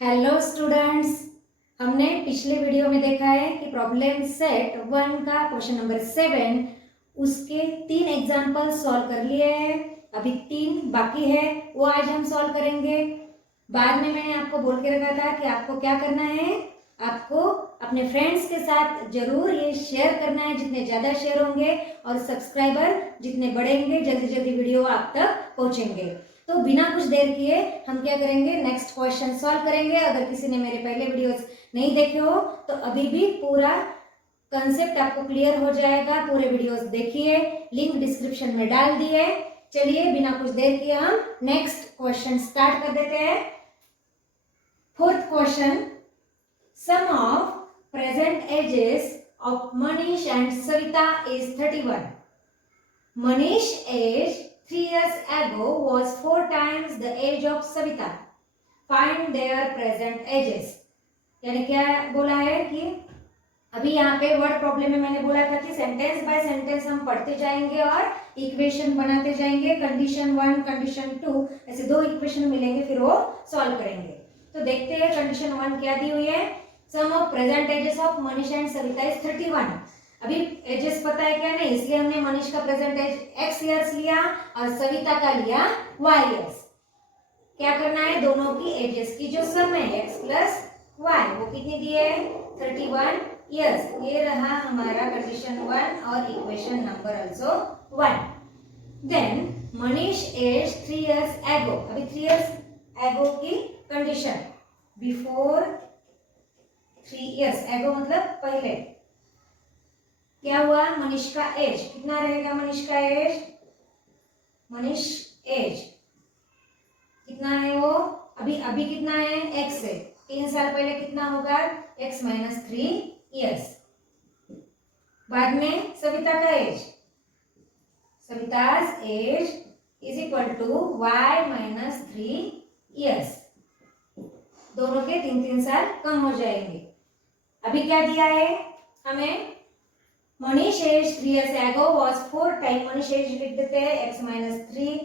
Hello students, हमने पिछले video में देखा है कि प्रॉब्लम सेट 1 का क्वेश्चन नंबर 7 उसके 3 एग्जाम्पल सॉल्व कर लिए हैं। अभी 3 बाकी है, वो आज हम सॉल्व करेंगे। बाद में मैंने आपको बोल के रखा था कि आपको क्या करना है, आपको अपने फ्रेंड्स के साथ जरूर ये शेयर करना है। जितने ज़्यादा शेयर होंगे और सब्सक्राइबर जितने बढ़ेंगे, जल्दी जल्दी वीडियो आप तक पहुँचेंगे। तो बिना कुछ देर किए हम क्या करेंगे, नेक्स्ट क्वेश्चन सॉल्व करेंगे। अगर किसी ने मेरे पहले वीडियोस नहीं देखे हो तो अभी भी पूरा कंसेप्ट आपको क्लियर हो जाएगा। पूरे वीडियोस देखिए, लिंक डिस्क्रिप्शन में डाल दिए। चलिए बिना कुछ देर किए हम नेक्स्ट क्वेश्चन स्टार्ट कर देते हैं। Fourth question, sum of present ages of Manish and Savita is 31. Manish age 3 years ago was 4 times the age of Savita. Find their present ages. यानी क्या बोला है कि अभी यहाँ पे वर्ड प्रॉब्लम में मैंने बोला था कि सेंटेंस बाय सेंटेंस हम पढ़ते जाएंगे और इक्वेशन बनाते जाएंगे। कंडीशन 1, कंडीशन 2, ऐसे 2 इक्वेशन मिलेंगे, फिर वो सॉल्व करेंगे। तो देखते हैं कंडीशन 1 क्या दी हुई है। Sum of present ages of Manish and Savita is 31. अभी एजेस पता है क्या नहीं, इसलिए हमने मनीष का प्रेजेंट एज x ईयर्स लिया और सविता का लिया y ईयर्स। क्या करना है, दोनों की एजेस की जो सम है x प्लस y वो कितनी दी है, 31 ईयर्स। ये रहा हमारा कंडीशन 1 और equation number also 1. Then Manish age 3 years ago, अभी 3 ईयर्स एगो की कंडीशन, बिफोर 3 ईयर्स एगो मतलब पहले। क्या हुआ, मनीष का एज कितना रहेगा, मनीष का एज, मनीष एज कितना है वो, अभी अभी कितना है, x है। 3 साल पहले कितना होगा, x माइनस 3 ईयर्स। बाद में सविता का age, Savita's age is equal to y minus 3 years. दोनों के 3-3 साल कम हो जाएंगे। अभी क्या दिया है हमें, Manish age 3 years ago was 4 time, Manish age लिख देते हैं x minus 3,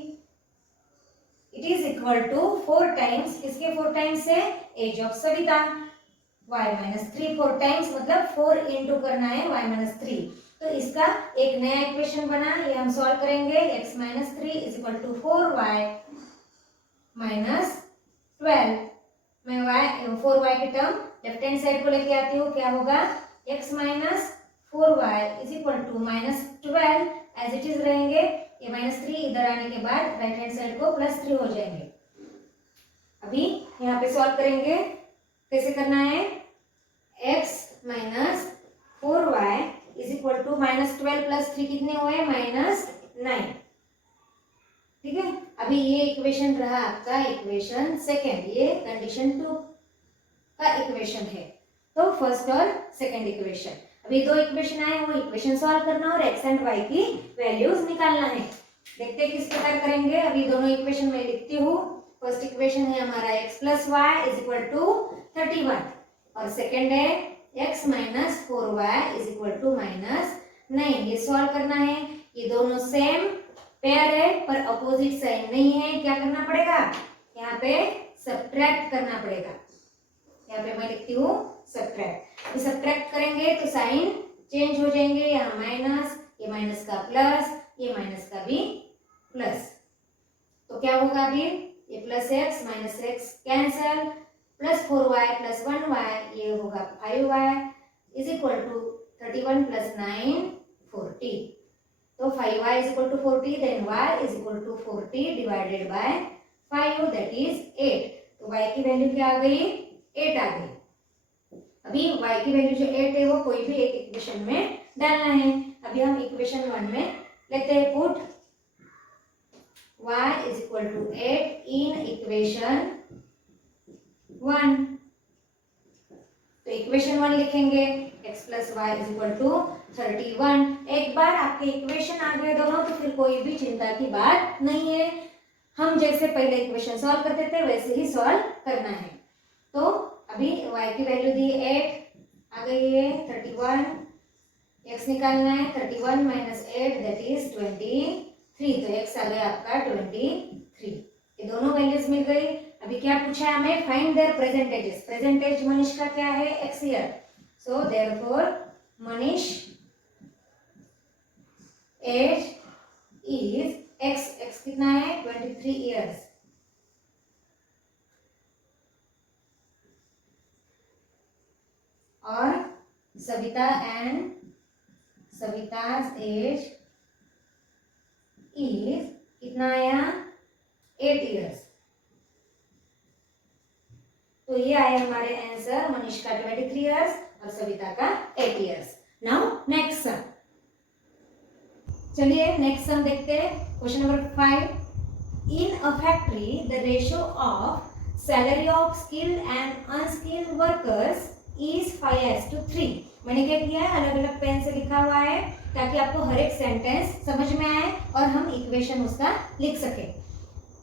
it is equal to 4 times, किसके 4 टाइम्स है, age of Savita, y minus 3 4 times मतलब 4 इंटू करना है y माइनस 3। तो इसका एक नया इक्वेशन बना, ये हम सॉल्व करेंगे। x minus 3 is equal to 4y minus 12। मैं y 4y की टर्म लेफ्ट हैंड साइड को लेके आती हूँ, क्या होगा, x minus 4y is equal to minus 12 as it is रहेंगे। ये माइनस 3 इधर आने के बाद राइट हैंड साइड को प्लस 3 हो जाएंगे। अभी यहाँ पे सॉल्व करेंगे, कैसे करना है, x minus 4y is equal to minus 12 plus 3 कितने हुए, माइनस 9। ठीक है, अभी ये इक्वेशन रहा आपका इक्वेशन सेकेंड, ये कंडीशन 2 का इक्वेशन है। तो फर्स्ट और सेकेंड इक्वेशन, अभी 2 इक्वेशन आए, वो इक्वेशन सॉल्व करना और x एंड y की वैल्यूज निकालना है। देखते हैं किस प्रकार करेंगे। अभी दोनों इक्वेशन में लिखती हूँ। फर्स्ट इक्वेशन है हमारा x plus y is equal to 31 और सेकेंड है x minus 4y is equal to minus 9। ये सॉल्व करना है। ये दोनों सेम पेयर है पर अपोजिट साइन नहीं है। क्या करना पड़ेगा, यहाँ पे सब्ट्रैक्ट करना पड़ेगा। यहाँ पे मैं लिखती हूँ सब्ट्रैक्ट। सब्ट्रैक्ट करेंगे तो साइन चेंज हो जाएंगे, यहाँ माइनस, ये माइनस का प्लस, ये माइनस का भी प्लस। तो क्या होगा, अभी ये plus x minus x cancel, plus 4y plus 1y ये होगा 5y is equal to 31 plus 9 40। तो 5y is equal to 40, then y is equal to 40 divided by 5 that is 8। तो y की वैल्यू क्या आ गई, 8 आ गई। अभी y की वैल्यू जो 8 है वो कोई भी एक इक्वेशन में डालना है। अभी हम इक्वेशन 1 में लेते हैं put y is equal to 8 in equation 1। तो इक्वेशन 1 लिखेंगे x plus y is equal to 31। एक बार आपके इक्वेशन आ गए दोनों तो फिर कोई भी चिंता की बात नहीं है। हम जैसे पहले इक्वेशन सॉल्व करते थे वैसे ही सॉल्व करना है। तो अभी y की वैल्यू दी 8 आ गई है, 31, x निकालना है, 31 माइनस 8 दैट इज 23। तो x आ गया आपका 23। ये दोनों वैल्यूज मिल गई। अभी क्या पूछा है हमें, find their present ages. Present age Manish का क्या है, x year, so therefore Manish age is x, x कितना है 23 ईयर्स, और Savita and Savita's age is कितना आया 8 ईयर्स। तो ये आया हमारे आंसर, मनीष का 23 ईयर्स और सविता का 8 ईयर्स। नाउ नेक्स्ट सम, चलिए नेक्स्ट सम देखते हैं। Question number 5, in a factory the ratio of salary of skilled and unskilled workers is 5:3। मैंने क्या किया है, अलग अलग पेन से लिखा हुआ है ताकि आपको हर एक सेंटेंस समझ में आए और हम इक्वेशन उसका लिख सके।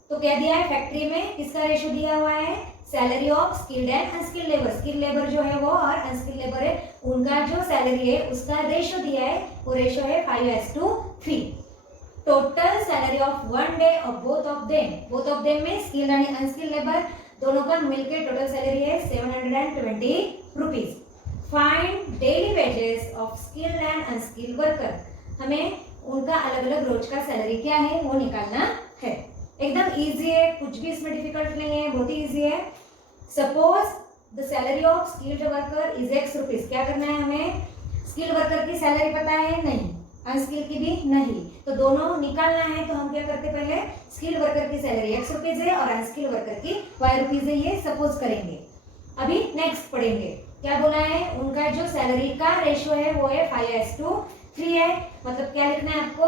तो क्या दिया है, फैक्ट्री में किसका रेशियो दिया हुआ है, salary of skilled and unskilled labour. Skilled labour जो है वो और अनस्किल्ड लेबर है, उनका जो सैलरी है उसका रेशियो दिया है, वो रेशियो है 5:3। Total salary of one day of both of them में स्किल्ड एंड अनस्किल्ड लेबर दोनों का मिलकर टोटल सैलरी है 720 rupees. Find daily wages of skilled and unskilled worker. हमें उनका अलग अलग रोज का सैलरी क्या है वो निकालना है। एकदम इजी है, कुछ भी इसमें डिफिकल्ट नहीं है, बहुत ही इजी है। Suppose the salary of skilled worker is x rupees. क्या करना है हमें, स्किल्ड वर्कर की सैलरी पता है नहीं, अनस्किल्ड की भी नहीं, तो दोनों निकालना है। तो हम क्या करते, पहले स्किल्ड वर्कर की सैलरी एक्स रुपीज है और अनस्किल्ड वर्कर की वाई रुपीज है, ये सपोज करेंगे। अभी नेक्स्ट पढ़ेंगे, क्या बोला है, उनका जो सैलरी का रेशियो है वो है 5:3 है। मतलब क्या लिखना है आपको,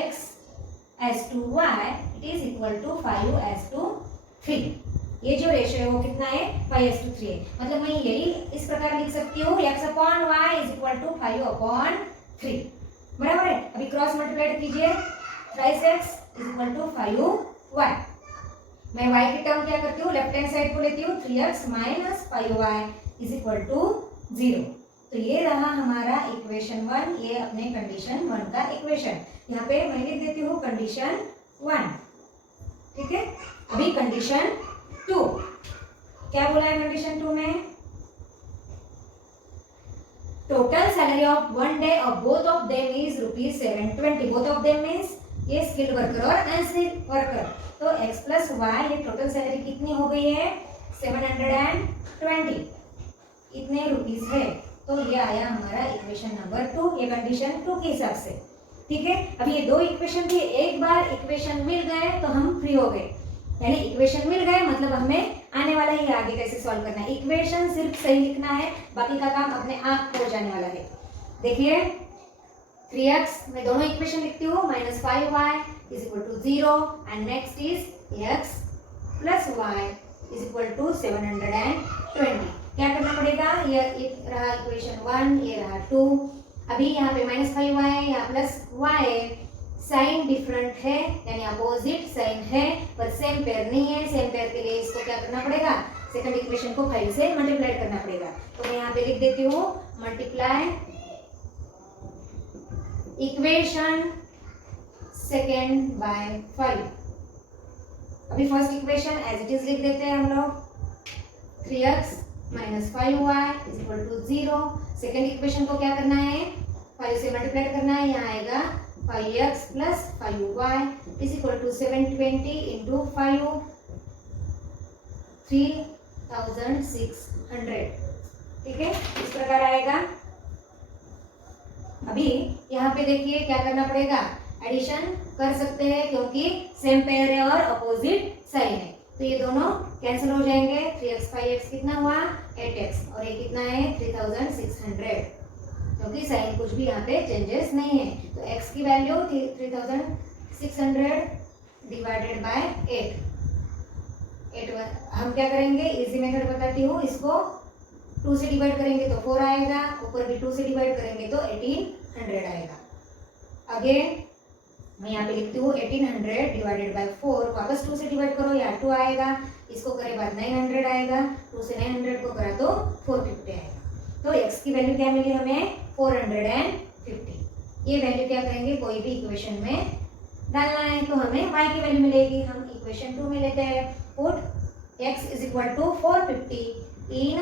x/y it is equal to 5:3। ये जो रेशियो है वो कितना है, 5:3 है। मतलब मैं यही इस प्रकार लिख सकती हूँ, x/y इज इक्वल टू 5/3, बराबर है। अभी क्रॉस मल्टीप्लाई कीजिए, 5x is equal to 5y। मैं y की टर्म क्या करती हूँ, लेफ्ट हैंड साइड को लेती हूँ, 3x minus 5y is equal to 0। तो ये रहा हमारा इक्वेशन 1, ये अपने कंडीशन 1 का इक्वेशन। यहाँ पे मैं लिख देती हूँ कंडीशन 1, ठीक है। अभी कंडीशन 2, क्या बोला है कंडीशन 2 में, total salary of one day of both of them is ₹720। Both of them means ये स्किल्ड वर्कर और अनस्किल्ड वर्कर। तो x प्लस वाई, ये टोटल सैलरी कितनी हो गई है, 720 इतने रुपीस है। तो ये आया हमारा इक्वेशन नंबर 2, ये कंडीशन 2 के हिसाब से, ठीक है। अब ये दो इक्वेशन थी, एक बार इक्वेशन मिल गए तो हम फ्री हो गए, यानी इक्वेशन मिल गए मतलब हमें आने वाला ही आगे कैसे सॉल्व करना है। इक्वेशन सिर्फ सही लिखना है, बाकी का काम अपने आप हो जाने वाला है। देखिए 3x मैं दोनों इक्वेशन लिखती हूँ, -5y is equal to 0 and next is x plus y is equal to 720। क्या करना पड़ेगा, ये रहा इक्वेशन 1, ये रहा 2। अभी यहाँ पे -5y है, यहाँ प्लस y है, साइन डिफरेंट है यानी अपोजिट साइन है, पर सेम पेयर नहीं है। सेम पेयर के लिए इसको क्या करना पड़ेगा, सेकंड इक्वेशन को 5 से मल्टीप्लाई करना पड़ेगा। तो मैं यहाँ पे लिख देती हूँ मल्टीप्लाई इक्वेशन सेकेंड बाय 5। अभी first equation as it is लिख देते हैं हम लोग, 3x minus 5y is equal to 0। Second equation को क्या करना है, 5 से मल्टीप्लाई करना है, यहाँ आएगा 5x plus 5y is equal to 720 into 5, 3600, ठीक है, इस प्रकार आएगा। अभी यहाँ पे देखिए क्या करना पड़ेगा, एडिशन कर सकते हैं क्योंकि सेम पेयर है और अपोजिट साइन है, तो ये दोनों कैंसिल हो जाएंगे। 3x 5x कितना हुआ 8x और ये कितना है 3600, क्योंकि साइन कुछ भी यहाँ पे चेंजेस नहीं है। तो x की वैल्यू 3600 डिवाइडेड बाय 8। हम क्या करेंगे, इजी मेथड बताती हूँ, इसको 2 से डिवाइड करेंगे तो 4 आएगा, ऊपर भी 2 से डिवाइड करेंगे तो 1800 आएगा। अगेन मैं यहाँ पे लिखती हूँ 1800 डिवाइडेड बाय 4, वापस 2 से डिवाइड करो, यहाँ 2 आएगा, इसको करे बाद 900 आएगा, 2 से 900 को करा तो 450 आएगा। तो x की वैल्यू क्या मिली हमें 450। ये वैल्यू क्या करेंगे, कोई भी इक्वेशन में डालना है तो हमें y की वैल्यू मिलेगी। हम इक्वेशन 2 में लेते हैं, put x is equal to 450 in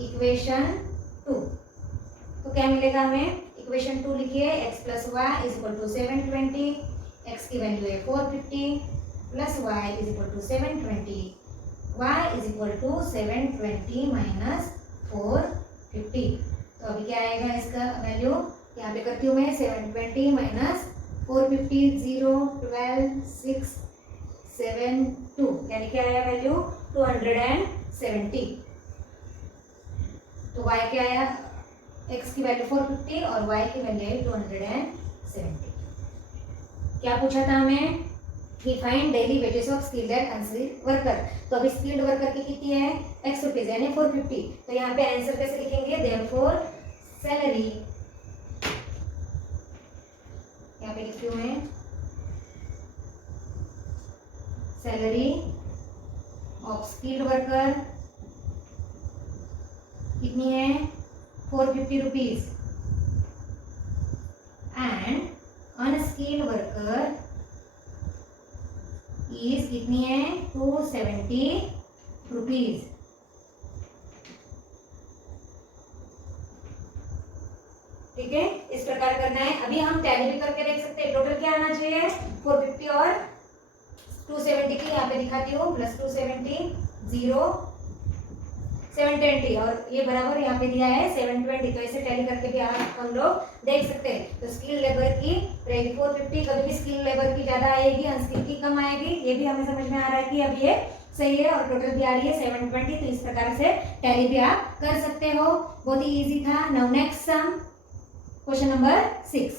equation 2। तो क्या मिलेगा हमें, इक्वेशन 2 लिखिए, x plus y is equal to 720, x की वैल्यू है 450 plus y is equal to 720, y is equal to 720 minus 450। तो अभी क्या आएगा इसका वैल्यू, यहाँ पे करती हूँ मैं 720 माइनस 450, 0, 12, 6, 7, 2, यानी क्या आया वैल्यू 270। तो y क्या आया, x की वैल्यू 450 और y की वैल्यू है 270। क्या पूछा था हमें कि find daily wages of skilled and unskilled worker. तो अभी स्किल्ड वर्कर की कितनी है, x रुपीज यानी 450। तो यहाँ पे आंसर कैसे लिखेंगे, देयरफॉर सैलरी, यहाँ पे लिखती हूँ मैं सैलरी ऑफ स्किल्ड वर्कर कितनी है 450 rupees and unskilled worker is कितनी है 270 रुपीज। ठीक है, इस प्रकार करना है। अभी हम टैली भी करके देख सकते हैं, टोटल क्या आना चाहिए 450 और 270 की यहाँ पे दिखाती हूँ, प्लस 270, 0, 720 और ये बराबर यहाँ पे दिया है 720। तो ऐसे टैली करके भी हम लोग देख सकते हैं। तो स्किल लेबर की रहेगी 450, कभी भी स्किल लेबर की ज्यादा आएगी, अनस्किल की कम आएगी, ये भी हमें समझ में आ रहा है कि अब ये सही है, और टोटल भी आ रही है 720। तो इस प्रकार से टैली भी आप कर सकते हो, बहुत ही इजी था। Now next sum, question number 6,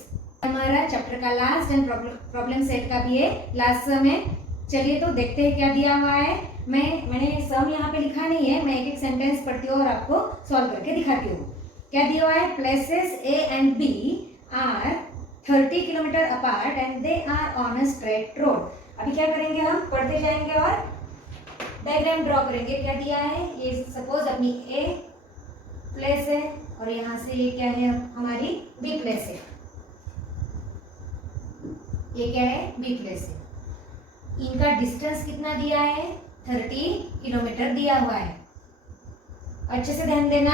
हमारा चैप्टर का लास्ट एंड प्रॉब्लम सेट का भी है लास्ट सम है। चलिए तो देखते हैं क्या दिया हुआ है। मैंने सम यहाँ पे लिखा नहीं है, मैं एक एक सेंटेंस पढ़ती हूँ और आपको सॉल्व करके दिखाती हूँ। क्या दिया हुआ है, places A and B are 30 kilometre apart and they are on a straight road. अभी क्या करेंगे, हम पढ़ते जाएंगे और डायग्राम ड्रॉ करेंगे। क्या दिया है, ये सपोज अपनी ए प्लेस है और यहाँ से ये क्या है हमारी बी प्लेस है, ये क्या है बी प्लेस है। इनका डिस्टेंस कितना दिया है 30 किलोमीटर दिया हुआ है। अच्छे से ध्यान देना,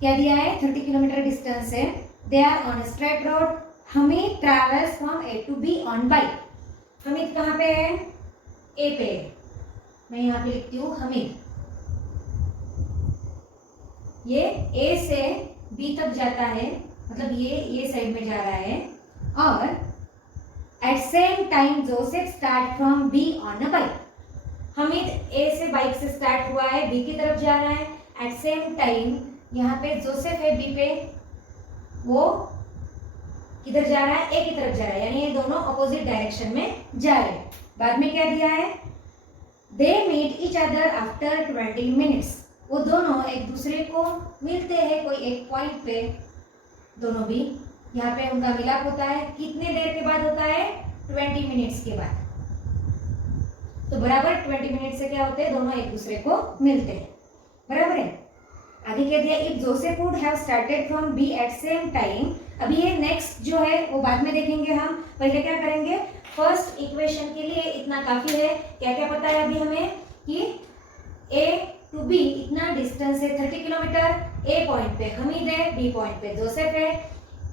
क्या दिया है 30 किलोमीटर डिस्टेंस है। They are on straight road, हमें travels from A to B on bike. Hameed कहाँ पे है, ए पे, मैं यहाँ पे लिखती हूँ हमीद। ये ए से बी तक जाता है, मतलब ये साइड में जा रहा है, और at same time Joseph start from B on a bike. Hameed A से बाइक से स्टार्ट हुआ है, बी की तरफ जा रहा है। एट सेम टाइम यहाँ पे जोसेफ है बी पे, वो किधर जा रहा है, ए की तरफ जा रहा है, यानी ये दोनों अपोजिट डायरेक्शन में जा रहे हैं। बाद में क्या दिया है, they meet each other after 20 minutes. वो दोनों एक दूसरे को मिलते हैं कोई एक पॉइंट पे, दोनों भी यहाँ पे उनका मिलाप होता है। कितने देर के बाद होता है, 20 मिनट्स के बाद। तो बराबर 20 मिनट से क्या होते हैं, दोनों एक दूसरे को मिलते हैं, बराबर है। आगे क्या दिया, if Joseph would have started from B at same time. अभी ये नेक्स्ट जो है वो बाद में देखेंगे हम, पहले क्या करेंगे, फर्स्ट इक्वेशन के लिए इतना काफी है। क्या क्या पता है अभी हमें कि ए टू बी इतना डिस्टेंस है 30 किलोमीटर। ए पॉइंट पे हमीद है, बी पॉइंट पे जोसेफ है।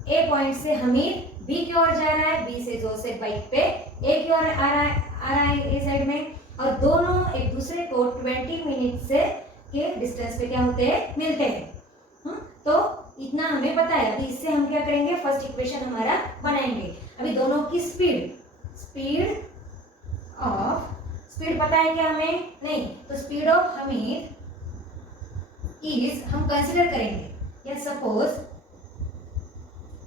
ए पॉइंट से हमीद बी की ओर जा रहा है, बी से जोसेफ बाइक पे ए की ओर आ रहा है ए साइड में, और दोनों एक दूसरे को 20 मिनट से के डिस्टेंस पे क्या होते हैं, मिलते हैं। तो इतना हमें पता है। अभी इससे हम क्या करेंगे, फर्स्ट इक्वेशन हमारा बनाएंगे। अभी दोनों की स्पीड पता है क्या हमें, नहीं, तो स्पीड ऑफ हमीद इज, हम कंसिडर करेंगे, या suppose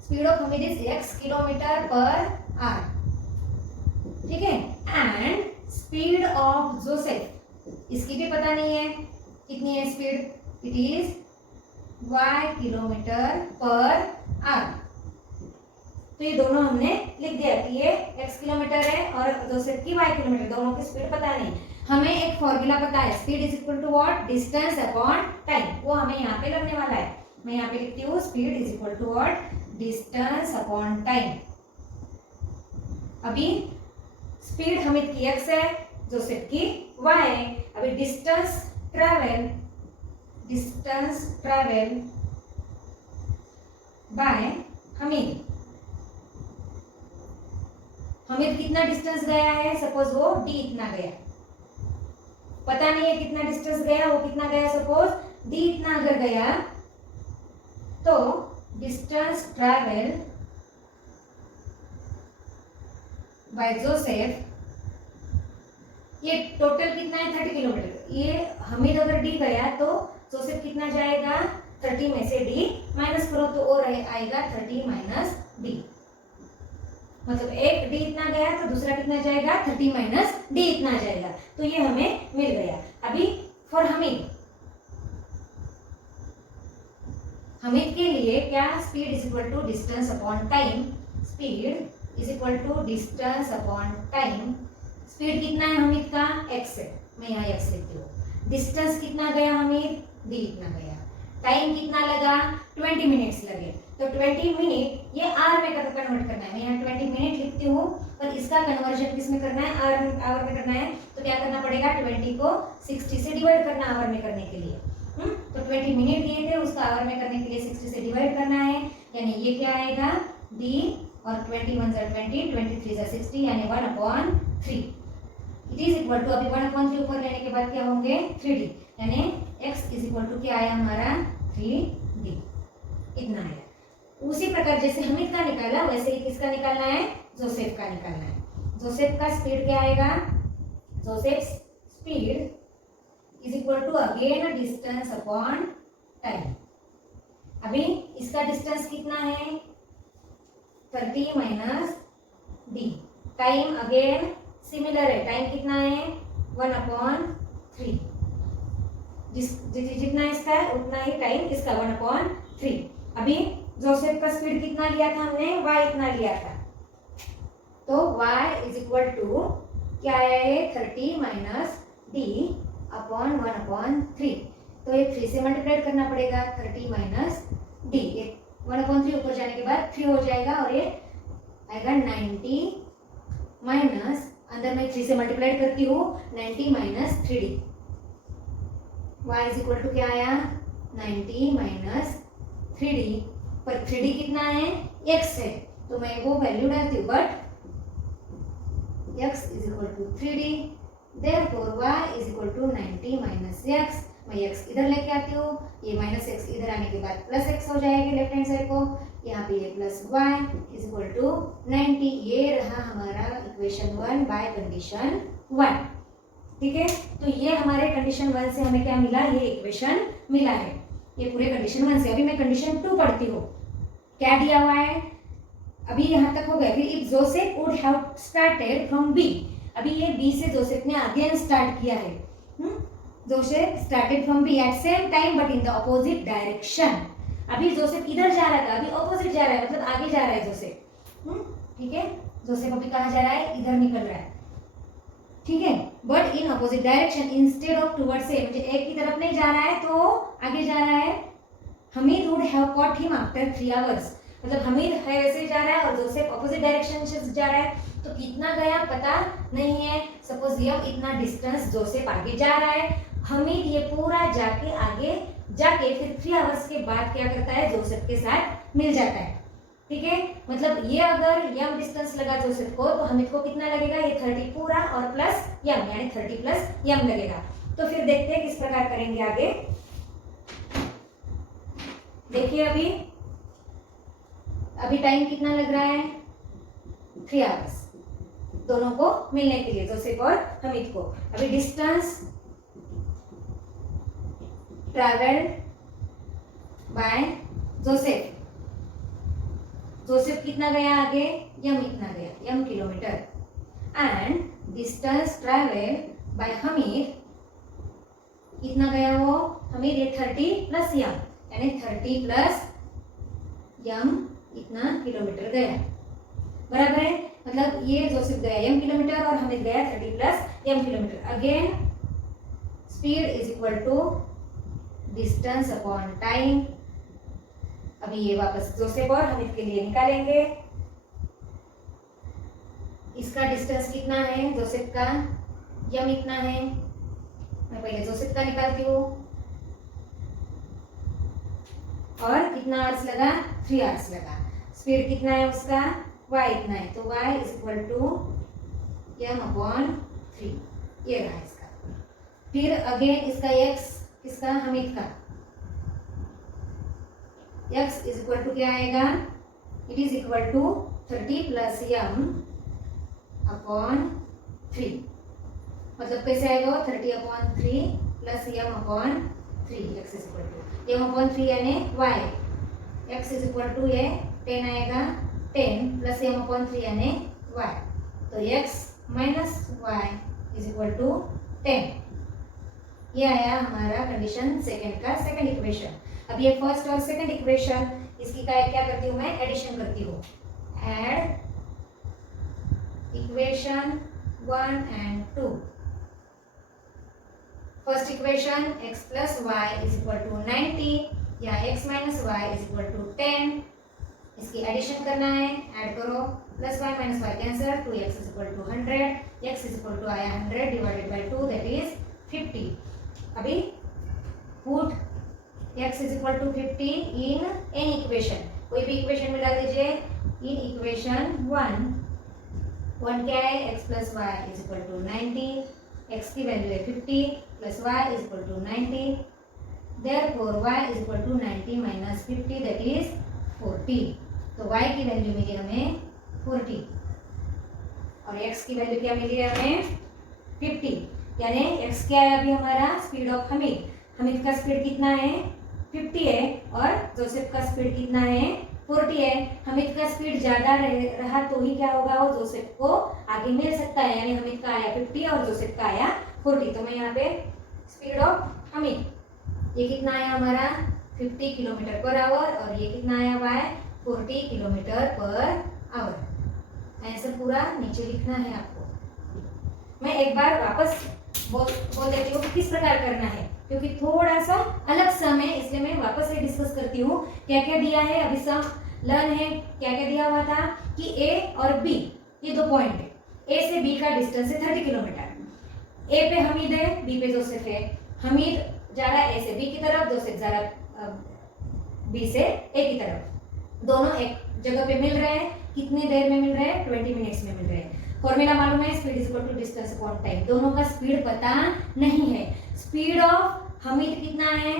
speed of Hamid is x kilometre per hour, ठीक है। एंड स्पीड ऑफ जोसेफ, इसकी भी पता नहीं है कितनी है speed, it is y kilometre per hour. तो ये दोनों हमने लिख दिया कि ये x किलोमीटर है और जोसेफ की y किलोमीटर, दोनों की स्पीड पता नहीं। हमें एक फॉर्मूला पता है, speed is equal to what, distance upon time, वो हमें यहाँ पे लगने वाला है। मैं यहाँ पे लिखती हूँ speed is equal to what, distance upon time. अभी स्पीड हमीद की x है, जोसेफ की y। अभी distance travel by Hamid. Hamid कितना डिस्टेंस गया है, सपोज वो d इतना गया, पता नहीं है कितना डिस्टेंस गया, वो कितना गया, सपोज d इतना अगर गया तो डिस्टेंस ट्रैवल बाय जोसेफ, ये टोटल कितना है 30 किलोमीटर। ये हमीद अगर डी गया तो जोसेफ कितना जाएगा, 30 में से डी माइनस करो तो और आएगा 30 माइनस डी। मतलब एक डी इतना गया तो दूसरा कितना जाएगा, 30 माइनस डी इतना जाएगा। तो ये हमें मिल गया। अभी फॉर हमीद के लिए क्या, speed is equal to distance upon time. Speed is equal to distance upon time. Speed कितना है हमीद का, x है, मैं यहाँ x लिखती हूँ। डिस्टेंस कितना गया हमीद, d इतना गया। टाइम कितना लगा, 20 मिनट्स लगे। तो 20 मिनट ये आर में कन्वर्ट करना है। मैं यहाँ 20 मिनट लिखती हूँ, पर इसका कन्वर्जन किस में करना है, आवर में करना है। तो क्या करना पड़ेगा, 20 को 60 से डिवाइड करना आवर में करने के लिए। तो 20 मिनट दिए थे, उसका आवर में करने के लिए 60 से डिवाइड करना है, यानी ये क्या आएगा d, और 21 × 20, 23 × 60, यानी 1/3। इट इज इक्वल टू, अभी 1/3 ऊपर लेने के बाद क्या होंगे 3d, यानी x इज इक्वल टू क्या आया हमारा 3d, इतना आया। उसी प्रकार जैसे हमीद का निकाला वैसे ही किसका निकालना है, जोसेफ का निकालना है। जोसेफ का स्पीड क्या आएगा, Joseph speed is equal to again distance upon time. अभी इसका डिस्टेंस कितना है 30 minus d. Time again similar है, टाइम कितना है 1/3। जितना इसका है उतना ही टाइम इसका 1/3। अभी जोसेफ का स्पीड कितना लिया था हमने, y इतना लिया था। तो y इज इक्वल टू क्या है 30 माइनस डी अपॉन 1/3। तो ये 3 से मल्टीप्लाई करना पड़ेगा, 30 माइनस डी, 1/3 ऊपर जाने के बाद 3 हो जाएगा, और ये आएगा 90 माइनस, अंदर में 3 से मल्टीप्लाई करती हूँ, 90 minus 3d। y is equal to क्या आया 90 माइनस 3d, पर 3d कितना है x है, तो मैं वो वैल्यू डालती हूँ, but x is equal to 3d, therefore y is equal to 90 minus x। मैं x इधर लेके आती हूँ, ये माइनस x इधर आने के बाद प्लस x हो जाएगी लेफ्ट हैंड साइड को, यहाँ पे ये plus y is equal to 90। ये रहा हमारा इक्वेशन 1 बाय कंडीशन 1। ठीक है, तो ये हमारे कंडीशन 1 से हमें क्या मिला, ये इक्वेशन मिला है, ये पूरे कंडीशन 1 से। अभी मैं कंडीशन 2 पढ़ती हूँ, क्या दिया हुआ है, अभी यहाँ तक हो गया। फिर if Joseph would have started from B, अभी ये बी से जोसेफ ने अगेन स्टार्ट किया है। Joseph started from B at same time but in the opposite direction. अभी जोसेफ इधर जा रहा था, अभी ऑपोजिट जा रहा है, मतलब आगे जा रहा है जोसेफ। ठीक है, जोसेफ अभी कहाँ जा रहा है, इधर निकल रहा है। ठीक है, but in opposite direction instead of towards से, मुझे एक की तरफ नहीं जा रहा है तो आगे जा रहा है। Hamid would have caught him after 3 hours, मतलब हमीद है वैसे जा रहा है और जोसेफ अपोजिट डायरेक्शन से जा रहा है, तो कितना गया पता नहीं है। सपोज यम इतना डिस्टेंस जोसेफ आगे जा रहा है, हमीद ये पूरा जाके आगे जाके फिर 3 आवर्स के बाद क्या करता है, जोसेफ के साथ मिल जाता है। ठीक है, मतलब ये अगर यम डिस्टेंस लगा जोसेफ को, तो हमीद को कितना लगेगा, ये 30 पूरा और प्लस यम, यानी 30 प्लस यम लगेगा। तो फिर देखते हैं किस प्रकार करेंगे आगे। देखिए अभी टाइम कितना लग रहा है 3 आवर्स दोनों को मिलने के लिए, जोसेफ और हमीद को। अभी distance travel by Joseph, Joseph कितना गया आगे, यम इतना गया, M kilometre, and distance travel by Hameed कितना गया वो, हमीद ये 30 प्लस यम, यानी 30 प्लस यम इतना किलोमीटर गया, बराबर है। मतलब ये जोसेफ गया यम किलोमीटर और हमीद गया 30 plus m kilometre. Again speed is equal to distance upon time. अभी ये वापस जोसेफ और हमीद के लिए निकालेंगे। इसका डिस्टेंस कितना है जोसेफ का, यम इतना है, मैं पहले जोसेफ का निकालती हूँ, और कितना आवर्स लगा, 3 आवर्स लगा। स्पीड कितना है उसका, y इतना है, तो y is equal to m/3, ये रहा इसका। फिर अगेन इसका x, किसका, हमीद का, x इज इक्वल टू क्या आएगा, it is equal to 30 plus m/3, मतलब कैसे आएगा, 30/3 plus m/3, x is equal to m/3 यानी y, x is equal to ये 10 आएगा, 10 प्लस m/3 यानी y, तो x minus y is equal to 10। ये आया हमारा कंडीशन सेकंड का सेकंड इक्वेशन। अब ये फर्स्ट और सेकंड इक्वेशन, इसकी क्या करती हूँ मैं, एडिशन करती हूँ। Add equation 1 and 2। First equation x plus y is equal to 90 या x minus y is equal to 10, इसकी एडिशन करना है, ऐड करो, plus y minus y cancel, 2x is equal to 100, x is equal to आया 100 divided by 2 that is 50। अभी put x is equal to 50 in any equation, कोई भी equation में डाल दीजिए। इन इक्वेशन 1 क्या है, x plus y is equal to 90, x की वैल्यू है 50 plus y is equal to 90, therefore y is equal to 90 minus 50 that is 40, तो y की वैल्यू मिली हमें 40 और x की वैल्यू क्या मिली है हमें 50, यानी x क्या है अभी हमारा, स्पीड ऑफ हमीद। हमीद का स्पीड कितना है, 50 है, और जोसेफ का स्पीड कितना है, 40 है। हमीद का स्पीड ज्यादा रहा तो ही क्या होगा, वो जोसेफ को आगे मिल सकता है, यानी हमीद का आया 50 और जोसेफ का आया 40, तो मैं यहाँ पे स्पीड ऑफ हमीद, ये कितना आया हमारा 50 किलोमीटर पर आवर, और ये कितना आया हुआ है 40 किलोमीटर पर आवर। ऐसे पूरा नीचे लिखना है आपको। मैं एक बार वापस बोल देती हूँ किस प्रकार करना है, क्योंकि थोड़ा सा अलग सम है, इसलिए मैं वापस से डिस्कस करती हूँ क्या क्या दिया है। अभी सम लर्न है, क्या क्या दिया हुआ था कि A और B ये दो पॉइंट है, A से B का डिस्टेंस है 30 किलोमीटर। A पे हमीद है, B पे जोसेफ है। हमीद जा रहा है A से B की तरफ, जोसेफ जा रहा है B से A की तरफ। दोनों एक जगह पे मिल रहे हैं, कितने देर में मिल रहे हैं, 20 मिनट्स में मिल रहे हैं। फॉर्मूला मालूम है, speed is equal to distance upon time. दोनों का स्पीड पता नहीं है। स्पीड ऑफ हमीद कितना है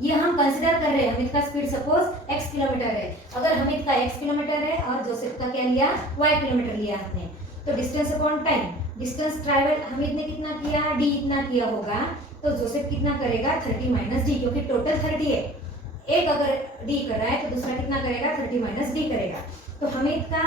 ये हम कंसीडर कर रहे हैं। हमीद का स्पीड सपोज x किलोमीटर है, अगर हमीद का x किलोमीटर है और जोसेफ का क्या लिया, y किलोमीटर लिया हमने, तो distance upon time, distance travel Hamid ने कितना किया, d इतना किया होगा, तो जोसेफ कितना करेगा 30 माइनस डी, क्योंकि टोटल 30 है। एक अगर d कर रहा है तो दूसरा कितना करेगा 30 माइनस डी करेगा। तो हमीद का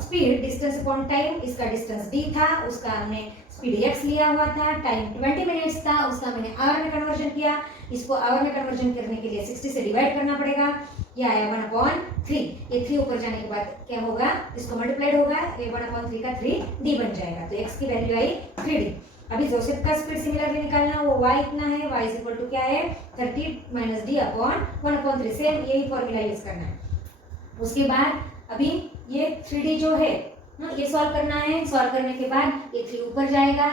स्पीड डिस्टेंस अपॉन टाइम, इसका डिस्टेंस d था, उसका हमने स्पीड x लिया हुआ था, टाइम 20 मिनट्स था, उसका मैंने आवर में कन्वर्जन किया। इसको आवर में कन्वर्जन करने के लिए 60 से डिवाइड करना पड़ेगा, ये आया 1/3। ये 3 ऊपर जाने के बाद क्या होगा, इसको मल्टीप्लाइड होगा, ये 1/3 का 3d बन जाएगा, तो x की वैल्यू आई 3d। अभी जोसेफ का स्पीड सिमिलरली निकालना, वो y इतना है, y इज इक्वल टू क्या है 30 माइनस d अपॉन 1/3, सेम यही फॉर्मूला यूज करना है। उसके बाद अभी ये 3d जो है ये सॉल्व करना है। सॉल्व करने के बाद ये 3 ऊपर जाएगा,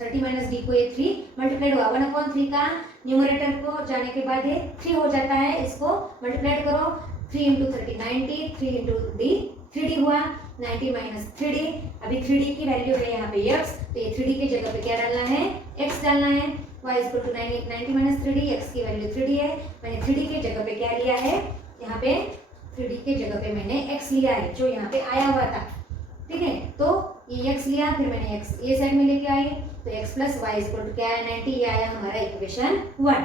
30 माइनस डी को ये 3 मल्टीप्लाइड हुआ, 1/3 का न्यूमरेटर को जाने के बाद ये 3 हो जाता है, इसको मल्टीप्लाइड करो, 3 इंटू 30 90, 3 इंटू डी 3d हुआ, 90 माइनस 3d। अभी 3d की वैल्यू है यहाँ पे x, तो ये 3d की जगह पे क्या डालना है, x डालना है। y is equal to 90 minus 3d, x की वैल्यू 3d है, मैंने 3d की जगह पे क्या लिया है, यहाँ पे 3d की जगह पे मैंने x लिया है जो यहाँ पे आया हुआ था, ठीक है। तो ये x लिया, फिर मैंने x ये साइड में लेके आई, तो x plus y equal to क्या है 90, ये आया हमारा इक्वेशन 1।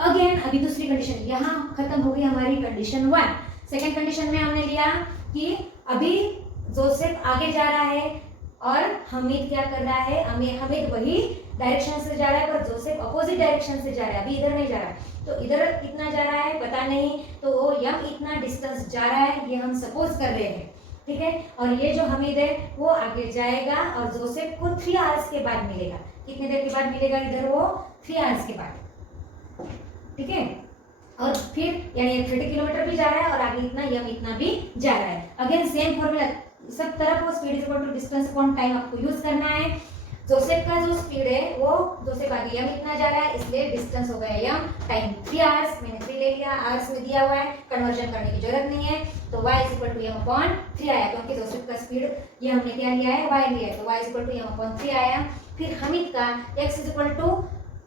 अगेन अभी दूसरी कंडीशन, यहाँ खत्म हो गई हमारी कंडीशन 1। सेकंड कंडीशन में हमने लिया कि अभी जोसेफ आगे जा रहा है और हमीद क्या कर रहा है, हमीद वही डायरेक्शन से जा रहा है, पर जोसेफ अपोजिट डायरेक्शन से जा रहा है, अभी इधर नहीं जा रहा है। तो इधर कितना जा रहा है पता नहीं, तो वो यम इतना डिस्टेंस जा रहा है, ये हम सपोज कर रहे हैं, ठीक है। और ये जो हमीद है वो आगे जाएगा और जोसेफ को 3 आवर्स के बाद मिलेगा। कितने देर के बाद मिलेगा इधर, वो 3 आवर्स के बाद, ठीक है। और फिर यानी 30 किलोमीटर भी जा रहा है और आगे इतना यम इतना भी जा रहा है। अगेन सेम फॉर्मूला, सब तरफ वो speed is equal to distance upon time आपको यूज करना है। जोसेफ का जो स्पीड है वो जोसेफ आगे यम इतना जा रहा है, इसलिए डिस्टेंस हो गया यम, टाइम 3 आवर्स, मैंने 3 ले लिया, आवर्स में दिया हुआ है, कन्वर्जन करने की जरूरत नहीं है, तो y is equal to m upon 3 आया, क्योंकि जोसेफ का स्पीड ये हमने क्या लिया है, y लिया है, तो y is equal to m upon 3 आया। फिर हमिद का x is equal to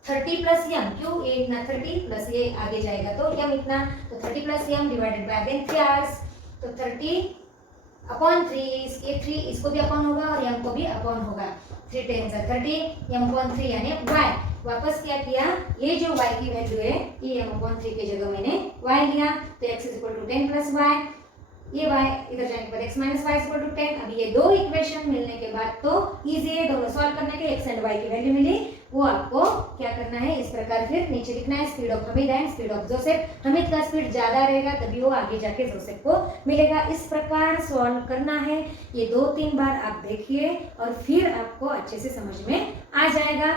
30 plus m, क्यों ये इतना 30 प्लस ये आगे जाएगा तो m इतना, तो 30 plus m divided by again 3 hours, तो 30 अपॉन 3, ये 3 इसको भी अपॉन होगा और m को भी अपॉन होगा, 3 10 30 m अपॉन 3 यानी y। वापस क्या किया, ये जो y की वैल्यू है ये m अपॉन 3 की जगह मैंने y लिया, तो x is equal to 10 plus y, ये y इधर जाने के बाद x minus y is equal to 10। अब ये दो इक्वेशन मिलने के बाद तो इजी है, दोनों सॉल्व करने के, x एंड y की वैल्यू मिली, वो आपको क्या करना है, इस प्रकार फिर नीचे लिखना है speed of Hamid and speed of Joseph. Hamid का स्पीड ज्यादा रहेगा तभी वो आगे जाके जोसेफ को मिलेगा, इस प्रकार सॉल्व करना है। ये 2-3 बार आप देखिए और फिर आपको अच्छे से समझ में आ जाएगा।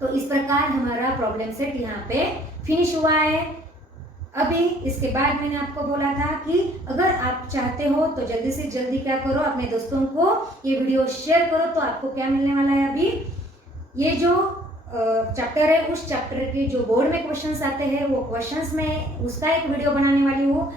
तो इस प्रकार हमारा प्रॉब्लम सेट यहाँ पे फिनिश हुआ है। अभी इसके बाद मैंने आपको बोला था कि अगर आप चाहते हो तो जल्दी से जल्दी क्या करो, अपने दोस्तों को ये वीडियो शेयर करो, तो आपको क्या मिलने वाला है, अभी ये जो चैप्टर है उस चैप्टर के जो बोर्ड में क्वेश्चंस आते हैं वो क्वेश्चंस में उसका एक वीडियो बनाने वाली हूँ,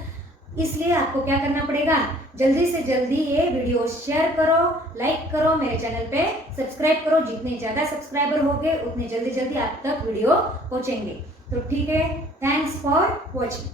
इसलिए आपको क्या करना पड़ेगा, जल्दी से जल्दी ये वीडियो शेयर करो, लाइक करो, मेरे चैनल पे सब्सक्राइब करो, जितने ज़्यादा सब्सक्राइबर होंगे उतने जल्दी जल्दी आप तक वीडियो पहुँचेंगे। तो ठीक है, थैंक्स फॉर वॉचिंग।